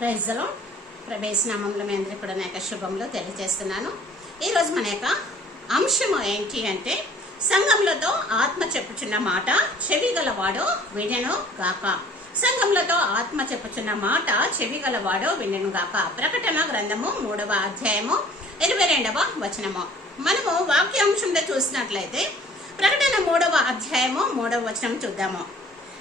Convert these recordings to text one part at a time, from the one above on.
ప్రైజ్లో ప్రవేశనామంలో మీ అందరికీ కూడా నా యొక్క శుభంలో తెలియజేస్తున్నాను ఈరోజు మన యొక్క అంశము ఏంటి అంటే సంఘములతో ఆత్మ చెప్పుచున్న మాట చెవి గలవాడు వినెను గాక. సంఘములతో ఆత్మ చెప్పుచున్న మాట చెవి గలవాడు వినను గాక. ప్రకటన గ్రంథము మూడవ అధ్యాయము ఇరవై రెండవ వచనము. మనము వాక్యాంశంలో చూసినట్లయితే ప్రకటన మూడవ అధ్యాయము మూడవ వచనం చూద్దాము.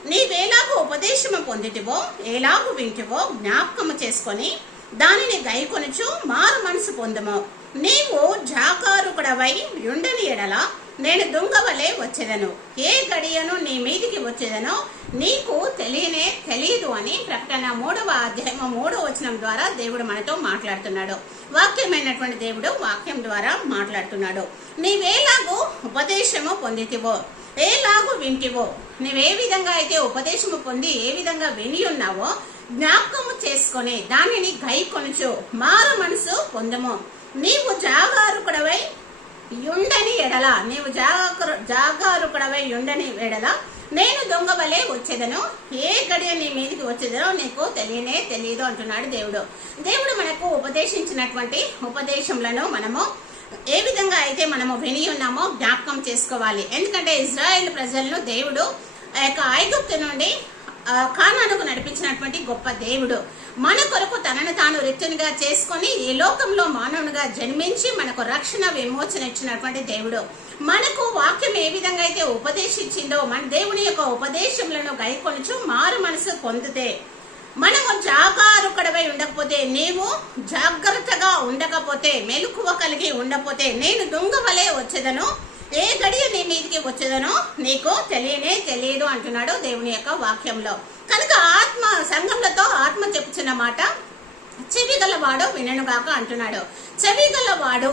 నీవేలాగు ఉపదేశము పొందిటివో ఎలాగు వింటివో జ్ఞాపకము చేసుకొని దానిని గైకొనుచు మారు మనసు పొందము. నీవు జాకారుకుడవై ఉండని ఎడల నేను దొంగవలే వచ్చేదను. ఏ గడియను నీ మీదికి వచ్చేదనో నీకు తెలియనే తెలియదు అని ప్రకటన మూడవ అధ్యాయము మూడవ వచనం ద్వారా దేవుడు మనతో మాట్లాడుతున్నాడు. వాక్యమైనటువంటి దేవుడు వాక్యం ద్వారా మాట్లాడుతున్నాడు. నీవేలాగూ ఉపదేశము పొందితివో ఏలాగు వింటివో? నువ్వే విధంగా అయితే ఉపదేశము పొంది ఏ విధంగా విని ఉన్నావో జ్ఞాపకము చేసుకొని దానిని గై కొనుచు మారు మనసు పొందము. నీవు జాగారుకుడవై యుండని ఎడల నీవు జాగరు జాగారుకుడవై యుండని ఎడల నేను దొంగ వలె వచ్చేదను? ఏ గడియ నీ మీదకి వచ్చేదనో నీకు తెలియనే తెలియదు అంటున్నాడు దేవుడు. దేవుడు మనకు ఉపదేశించినటువంటి ఉపదేశములను మనము ఏ విధంగా అయితే మనము విని ఉన్నామో జ్ఞాపకం చేసుకోవాలి. ఎందుకంటే ఇజ్రాయెల్ ప్రజలను దేవుడు ఆ యొక్క ఐగుప్తు నుండి కానానుకు నడిపించినటువంటి గొప్ప దేవుడు. మన కొరకు తనను తాను రిక్తునిగా చేసుకొని ఈ లోకంలో మానవునిగా జన్మించి మనకు రక్షణ విమోచన ఇచ్చినటువంటి దేవుడు. మనకు వాక్యం ఏ విధంగా అయితే ఉపదేశించిందో మన దేవుని యొక్క ఉపదేశములను గైకొనుచు మారు మనసు పొందితే మనము జాగారుకడవై ఉండకపోతే నీవు జాగ్రత్తగా ఉండకపోతే మెలకువ కలిగి ఉండకపోతే నేను దొంగ వలె వచ్చేదను? ఏ గడియ నీ మీదికి వచ్చేదనో? నీకు తెలియనే తెలియదు అంటున్నాడు దేవుని యొక్క వాక్యంలో. కనుక ఆత్మ సంఘములతో ఆత్మ చెప్పుచున్న మాట చెవి గలవాడు విననుగాక అంటున్నాడు. చెవి గలవాడు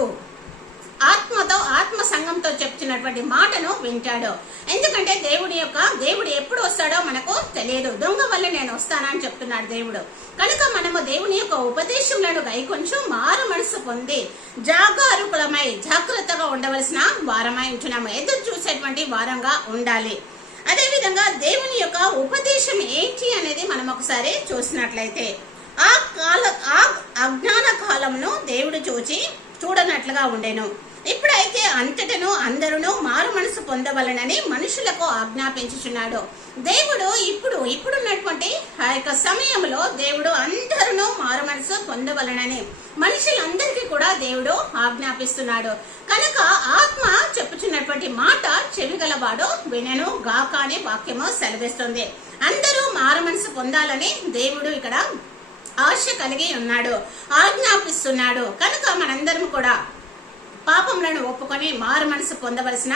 ఆత్మతో ఆత్మ సంఘంతో చెప్తున్నటువంటి మాటను వింటాడు. ఎందుకంటే దేవుడి యొక్క దేవుడు ఎప్పుడు వస్తాడో మనకు తెలియదు. దొంగ వల్ల నేను వస్తానని చెప్తున్నాడు దేవుడు. కనుక మనము దేవుని యొక్క ఉపదేశములను కొంచెం మారు మనసు పొంది జాగరూకులమై జాగ్రత్తగా ఉండవలసిన వారమై ఉంటున్నాము. ఎదురు చూసేటువంటి వారంగా ఉండాలి. అదేవిధంగా దేవుని యొక్క ఉపదేశం ఏంటి అనేది మనం ఒకసారి చూసినట్లయితే ఆ కాల ఆ అజ్ఞాన కాలంను దేవుడు చూచి చూడనట్లుగా ఉండెను. ఇప్పుడైతే అంతటను అందరును మారు మనసు పొందవలనని మనుషులకు ఆజ్ఞాపించుచున్నాడు. దేవుడు ఇప్పుడు ఇప్పుడున్నటువంటి ఆ యొక్క సమయంలో దేవుడు అందరును మారు మనసు పొందవలనని మనుషులందరికీ కూడా దేవుడు ఆజ్ఞాపిస్తున్నాడు. కనుక ఆత్మ చెప్పుచున్నటువంటి మాట చెవిగలవాడు వినను గాక అనే వాక్యము సెలవిస్తుంది. అందరూ మారు మనసు పొందాలని దేవుడు ఇక్కడ ఆశ కలిగి ఉన్నాడు ఆజ్ఞాపిస్తున్నాడు. కనుక మనందరం కూడా పాపములను ఒప్పుకొని మారు మనసు పొందవలసిన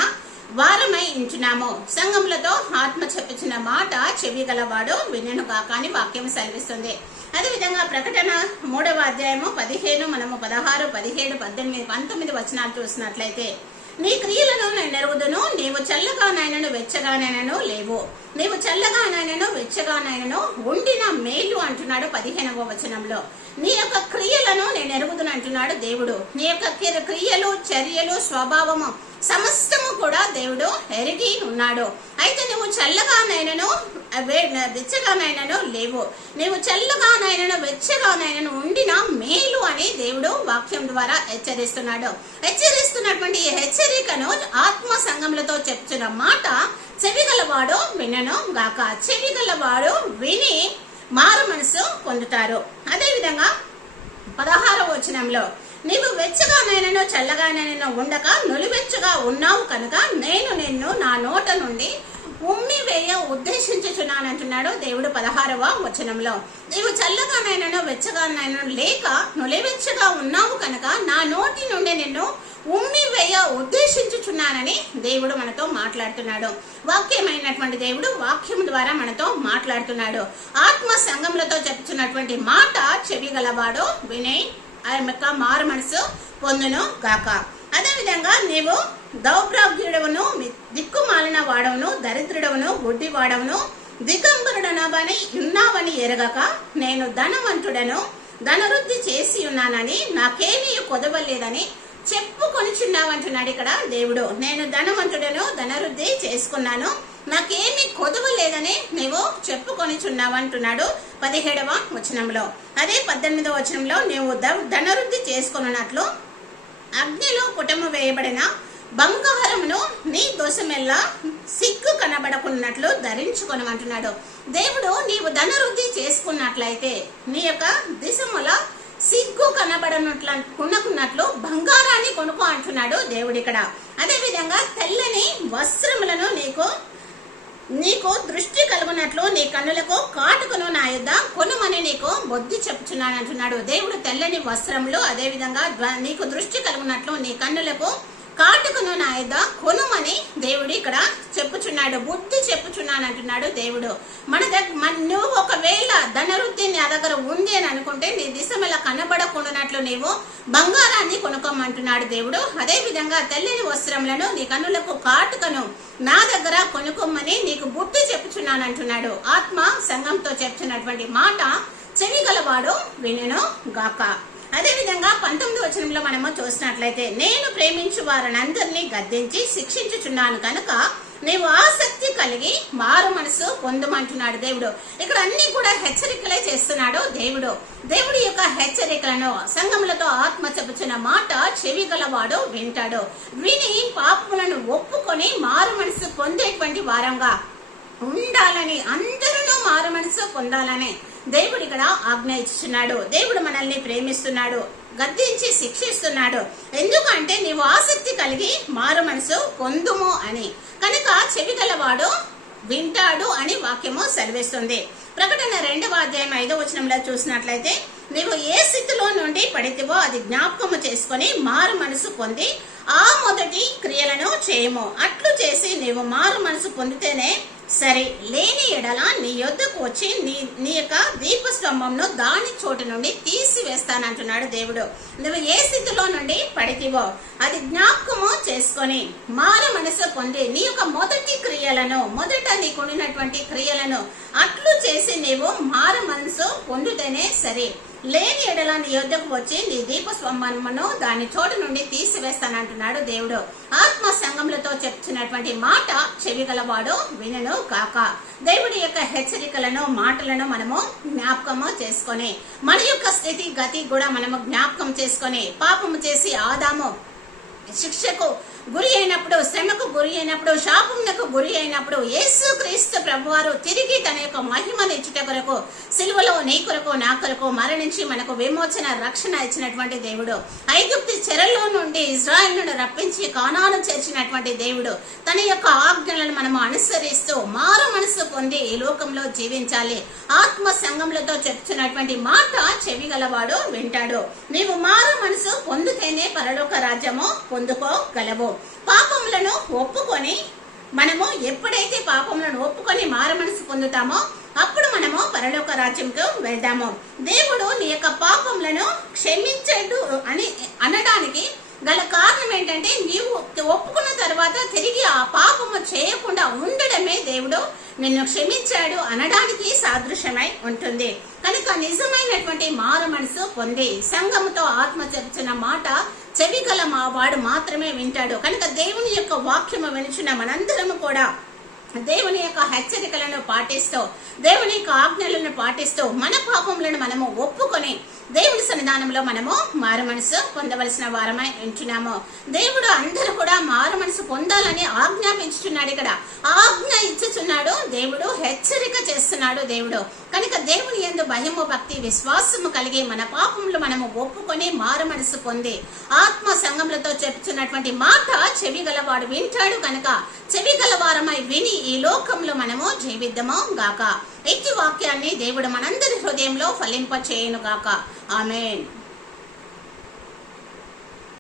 వారమై ఇంచున్నాము సంఘములతో ఆత్మ చెప్పుచున్న మాట చెవి గలవాడు వినను కాక వాక్యం సెలవిస్తుంది. అదేవిధంగా ప్రకటన మూడవ అధ్యాయము పదిహేను మనము పదహారు పదిహేడు పద్దెనిమిది పంతొమ్మిది వచనాలు చూసినట్లయితే నీ క్రియలను నేను ఎరుగుదును నీవు చల్లగా నాయనను వెచ్చగానైనను లేవు. నీవు చల్లగా నాయనను వెచ్చగానైనను ఉండిన మేలు అంటున్నాడు పదిహేనవ వచనంలో. నీ యొక్క క్రియలను నేను ఎరుగుదును అంటున్నాడు దేవుడు. నీ యొక్క క్రియలు చర్యలు స్వభావము సమస్తము కూడా దేవుడు ఎరిగి ఉన్నాడు. అయితే నువ్వు చల్లగానైనను వెచ్చగానైనను లేవు. నువ్వు చల్లగానైనను వెచ్చగానైనను ఉండిన మేలు అని దేవుడు వాక్యం ద్వారా హెచ్చరిస్తున్నాడు. హెచ్చరిస్తున్నటువంటి ఈ హెచ్చరికను ఆత్మ సంఘములతో చెప్తున్న మాట చెవిగలవాడు వినను గాక. చెవిగలవాడు విని మారు మనసు పొందుతారు. అదేవిధంగా పదహారవ వచనంలో నీవు వెచ్చగానైనను చల్లగానైనను ఉండక నులివెచ్చగా ఉన్నావు కనుక నేను నిన్ను నా నోట నుండి ఉమ్మి వేయ ఉద్దేశించుచున్నానంటున్నాడు దేవుడు పదహారవ వచనంలో. నీవు చల్లగానైనను వెచ్చగానైనా లేక నులివెచ్చగా ఉన్నావు కనుక నా నోటి నుండి నిన్ను ఉమ్మి వేయ ఉద్దేశించుచున్నానని దేవుడు మనతో మాట్లాడుతున్నాడు. వాక్యమైనటువంటి దేవుడు వాక్యం ద్వారా మనతో మాట్లాడుతున్నాడు. ఆత్మ సంఘములతో చెప్తున్నటువంటి మాట చెవి గలవాడు వినయ్. ఆ యొక్క మారు మనసు పొందును గాక. అదేవిధంగా నీవు దౌర్భాగ్యుడవును దిక్కుమాలిన వాడవును దరిద్రుడవును గుడ్డి వాడవును దిగంబరుడనవని ఉన్నావని ఎరగక నేను ధనవంతుడను ధనవృద్ధి చేసి ఉన్నానని నాకేమీ కొదవలేదని చెప్పుకొని చిన్నావంటున్నాడు ఇక్కడ దేవుడు. నేను ధనవంతుడను ధనవృద్ధి చేసుకున్నాను నాకేమీ కొదవ లేదని నీవు చెప్పుకొని చున్నావంటున్నాడు పదిహేడవ వచనంలో. అదే పద్దెనిమిదవ వచనంలో నీవు ధనవృద్ధి చేసుకున్నట్లు అగ్నిలో పుటము వేయబడిన బంగారమును నీ దోషమెల్లా సిగ్గు కనబడకున్నట్లు ధరించుకొనమంటున్నాడు. దేవుడు నీవు ధనవృద్ధి చేసుకున్నట్లయితే నీ యొక్క దిశముల సిగ్గు కనబడనట్ల కొనుకున్నట్లు బంగారాన్ని కొనుక్కో అంటున్నాడు దేవుడు ఇక్కడ అదేవిధంగా తెల్లని వస్త్రములను నీకు నీకు దృష్టి కలుగునట్లు నీ కన్నులకు కాటుకును నా యుద్ధ కొనుమని నీకు బొద్ది చెప్పుచున్నాను అంటున్నాడు దేవుడు తెల్లని వస్త్రములు అదేవిధంగా నీకు దృష్టి కలుగునట్లు నీ కన్నులకు కాటుకును నా యుద్ధ కొనుమని దేవుడు ఇక్కడ చెప్పుచున్నాడు బుద్ధి చెప్పుచున్నాను అంటున్నాడు దేవుడు. మన దగ్గర నువ్వు ఒకవేళ ధనవృద్ధి నా దగ్గర ఉంది అని అనుకుంటే నీ దిశమల కనబడకుండానట్లు నీవు బంగారాన్ని కొనుక్కోమంటున్నాడు దేవుడు. అదే విధంగా తెల్లని వస్త్రములను నీ కన్నులకు కాటుకను నా దగ్గర కొనుక్కోమని నీకు బుద్ధి చెప్పుచున్నాను అంటున్నాడు ఆత్మ సంఘంతో చెప్తున్నటువంటి మాట చెవి గలవాడు వినను గాక. అదేవిధంగా పంతొమ్మిది వచనంలో మనము చూసినట్లయితే నేను ప్రేమించు వారినందరినీ గద్దించి శిక్షించుచున్నాను కనుక నీవు ఆసక్తి కలిగి మారు మనసు పొందమంటున్నాడు దేవుడు. ఇక్కడ అన్ని కూడా హెచ్చరికలే చేస్తున్నాడు దేవుడు. దేవుడి యొక్క హెచ్చరికలను సంఘములతో ఆత్మ చెప్పుచున్న మాట చెవి గలవాడు వింటాడు. విని పాపములను ఒప్పుకొని మారు మనసు పొందేటువంటి వారంగా ఉండాలని అందరూ మారు మనసు పొందాలని దేవుడు ఇక్కడ ఆజ్ఞ ఇస్తున్నాడు దేవుడు మనల్ని ప్రేమిస్తున్నాడు. గద్దించి శిక్షిస్తున్నాడు. ఎందుకంటే నీవు ఆసక్తి కలిగి మారు మనసు పొందుము అని. కనుక చెవి గలవాడు వింటాడు అని వాక్యము సెలవిస్తుంది. ప్రకటన రెండవ అధ్యాయం ఐదో వచనంలో చూసినట్లయితే నీవు ఏ స్థితిలో నుండి పడితివో అది జ్ఞాపకము చేసుకొని మారు మనసు పొంది ఆ మొదటి క్రియలను చేయము. అట్లు చేసి నీవు మారు మనసు పొందితేనే సరే లేని ఎడల నీ యొద్దకు వచ్చి నీ నీ యొక్క దీపస్తంభంను దాని చోటు నుండి తీసివేస్తానంటున్నాడు దేవుడు. నువ్వు ఏ స్థితిలో నుండి పడితివో అది జ్ఞాపకము చేసుకొని మార మనసు పొంది నీ యొక్క మొదటి క్రియలను మొదట నీకు క్రియలను అట్లు చేసి నీవు మార మనసు పొందుతేనే సరే. లేని ఎడల నీ యొద్దకు వచ్చి నీ దీప స్వంభమును దాని చోటు నుండి తీసివేస్తానంటున్నాడు దేవుడు. ఆత్మ సంఘములతో చెప్తున్నటువంటి మాట చెవిగలవాడు వినను కాక. దేవుడి యొక్క హెచ్చరికలను మాటలను మనము జ్ఞాపకము చేసుకొని మన యొక్క స్థితి గతి కూడా మనము జ్ఞాపకం చేసుకొని పాపము చేసి ఆదాము శిక్షకు గురి అయినప్పుడు శ్రమకు గురి అయినప్పుడు శాపమునకు గురి అయినప్పుడు యేసు క్రీస్తు ప్రభువారు తిరిగి తన యొక్క మహిమ ఇచ్చుట కొరకు సిలువలో నీ కొరకు నా కొరకు మరణించి మనకు విమోచన రక్షణ ఇచ్చినటువంటి దేవుడు. ఐగుప్తి చెరలో నుండి ఇజ్రాయెల్ను రప్పించి కానాను చేర్చినటువంటి దేవుడు. తన యొక్క ఆజ్ఞలను మనము అనుసరిస్తూ మారు మనసు పొంది ఈ లోకంలో జీవించాలి. ఆత్మ సంఘములతో చెప్తున్నటువంటి మాట చెవి గలవాడు వింటాడు. నీవు మారు మనసు పొందుతేనే పరలోక రాజ్యము పొందుకోగలవు. పాపములను ఒప్పుకొని మనము ఎప్పుడైతే పాపములను ఒప్పుకొని మారు మనసు పొందుతామో అప్పుడు మనము పరలోక రాజ్యంకు వెళ్దాము దేవుడు నీ యొక్క పాపములను క్షమించడు అని అనడానికి గల కారణం ఏంటంటే నీవు ఒప్పుకున్న తర్వాత తిరిగి ఆ పాపము చేయకుండా ఉండడమే దేవుడు నిన్ను క్షమించాడు అనడానికి సాదృశ్యమై ఉంటుంది. కనుక నిజమైనటువంటి మారు మనసు పొంది సంఘముతో ఆత్మ చెప్తున్న మాట చెవి గల మా వాడు మాత్రమే వింటాడు. కనుక దేవుని యొక్క వాక్యము వినిచిన మనందరము కూడా దేవుని యొక్క హెచ్చరికలను పాటిస్తూ దేవుని యొక్క ఆజ్ఞలను పాటిస్తూ మన పాపములను మనము ఒప్పుకొని దేవుని సన్నిధానంలో మనము మారు మనసు పొందవలసిన వారమై ఉంటున్నాము. దేవుడు అందరూ కూడా మారు మనసు పొందాలని ఆజ్ఞాపించుచున్నాడు ఇక్కడ. ఆజ్ఞ ఇచ్చుచున్నాడు దేవుడు హెచ్చరిక చేస్తున్నాడు దేవుడు. కనుక దేవుని ఎందు భయము భక్తి విశ్వాసము కలిగి మన పాపములు మనము ఒప్పుకొని మారు మనసు పొంది ఆత్మ సంఘములతో చెప్తున్నటువంటి మాట చెవి గలవాడు వింటాడు కనుక చెవి గలవారమై విని ఈ లోకంలో మనము జీవిద్దాము గాక. ఇచ్చి వాక్యాన్ని దేవుడు మనందరి హృదయంలో ఫలింప చేయను గాక. ఆమెన్.